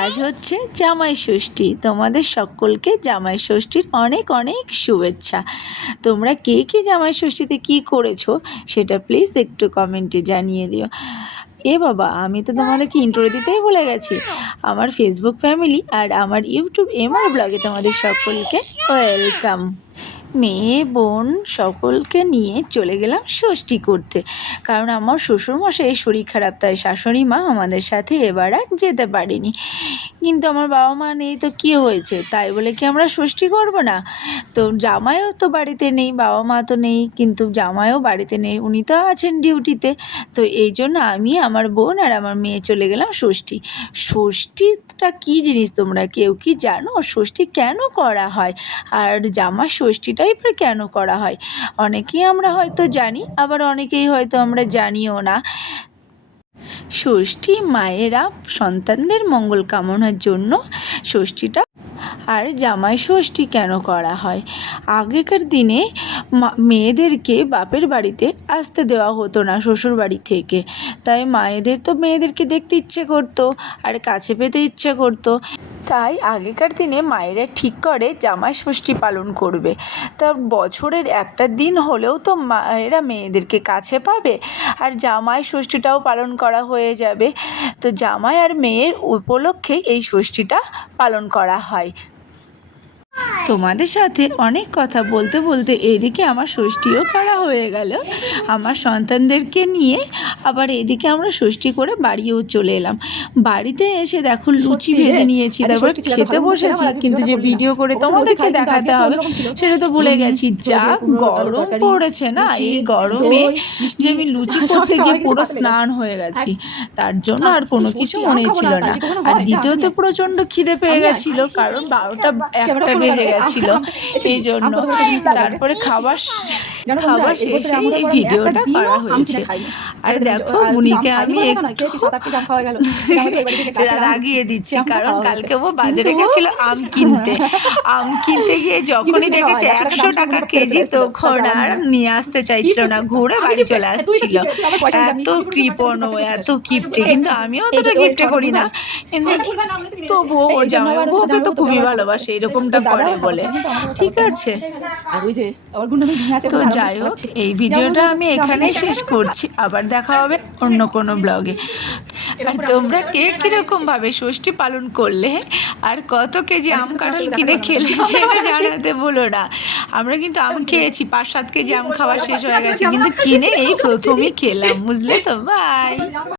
আজ হচ্ছে জামাই ষষ্ঠী। তোমাদের সকলকে জামাই ষষ্ঠীর অনেক অনেক শুভেচ্ছা। তোমরা কে কে জামাই ষষ্ঠীতে কী করেছো সেটা প্লিজ একটু কমেন্টে জানিয়ে দিও। এ বাবা, আমি তো তোমাদেরকে ইন্ট্রো দিতেই ভুলে গেছি। আমার ফেসবুক ফ্যামিলি আর আমার ইউটিউব এমআর ব্লগে তোমাদের সকলকে ওয়েলকাম। মেয়ে বোন সকলকে নিয়ে চলে গেলাম ষষ্ঠী করতে, কারণ আমার শ্বশুরমশাইয়ের শরীর খারাপ, তাই শাশুড়ি মা আমাদের সাথে এবার আর যেতে পারিনি। কিন্তু আমার বাবা মা নেই তো কী হয়েছে, তাই বলে কি আমরা ষষ্ঠী করব না? তো জামাইও তো বাড়িতে নেই, বাবা মা তো নেই, কিন্তু জামাইও বাড়িতে নেই, উনি তো আছেন ডিউটিতে। তো এই জন্য আমি, আমার বোন আর আমার মেয়ে চলে গেলাম ষষ্ঠী। ষষ্ঠীটা কী জিনিস তোমরা কেউ কি জানো? ষষ্ঠী কেন করা হয় আর জামা ষষ্ঠীটাই বা কেন করা হয়? অনেকেই আমরা হয়তো জানি, আবার অনেকেই হয়তো আমরা জানিও না। ষষ্ঠী মায়েরা সন্তানদের মঙ্গল কামনার জন্য ষষ্ঠীটা। আর জামাই ষষ্ঠী কেন করা হয়? আগেকার দিনে মেয়েদেরকে বাপের বাড়িতে আসতে দেওয়া হতো না শ্বশুর বাড়ি থেকে, তাই মায়েদের তো মেয়েদেরকে দেখতে ইচ্ছে করতো আর কাছে পেতে ইচ্ছে করতো। তাই আগেকার দিনে মায়েরা ঠিক করে জামাই ষষ্ঠী পালন করবে। তা বছরের একটা দিন হলেও তো মায়েরা মেয়েদেরকে কাছে পাবে আর জামাই ষষ্ঠীটাও পালন করা হয়ে যাবে। তো জামাই আর মেয়ের উপলক্ষে এই ষষ্ঠীটা পালন করা হয়। তোমাদের সাথে অনেক কথা বলতে বলতে এদিকে আমার ষষ্ঠীও করা হয়ে গেল আমার সন্তানদেরকে নিয়ে। আবার এদিকে আমরা ষষ্ঠী করে বাড়িও চলে এলাম। বাড়িতে এসে দেখো লুচি ভেজে নিয়েছি, তারপরে খেতে বসেছি, কিন্তু যে ভিডিও করে তোমাদেরকে দেখাতে হবে সেটা তো ভুলে গেছি। যা গরম পড়েছে না, এই গরমে যে আমি লুচি করতে গিয়ে পুরো স্নান হয়ে গেছি, তার জন্য আর কোনো কিছু মনে ছিল না। আর দ্বিতীয়ত প্রচণ্ড খিদে পেয়ে গেছিলো, কারণ 12টা 1টা বেজে গেছিল, সেই জন্য। তারপরে খাবার শেষে এই ভিডিওটা করা হয়েছে। আর দেখো মুনিকে আমি একটু রাগিয়ে দিচ্ছি, কারণ কালকে ও বাজারে গেছিল আম কিনতে গিয়ে যখনই দেখেছে 100 টাকা কেজি, তখন আর নিয়ে আসতে চাইছিল না, ঘুরে বাড়ি চলে আসছিল। এত কৃপণ, এত কিপটে, কিন্তু আমিও অতটা কিপটে করি না, কিন্তু তবুও ওর জামাইবাবুকে তো খুবই ভালোবাসে, এরকমটা করে বলে। ঠিক আছে, তো যাই হোক, এই ভিডিওটা আমি এখানেই শেষ করছি। আবার দেখা হবে অন্য কোনো ব্লগে। আর তোমরা কে কীরকমভাবে ষষ্ঠী পালন করলে আর কত কেজি আম কাঁঠাল কিনে খেলে সেটা জানাতে বলো না। আমরা কিন্তু আম খেয়েছি, 5-7 কেজি আম খাওয়া শেষ হয়ে গেছে, কিন্তু কিনে এই প্রথমই খেলাম, বুঝলে তো। বাই।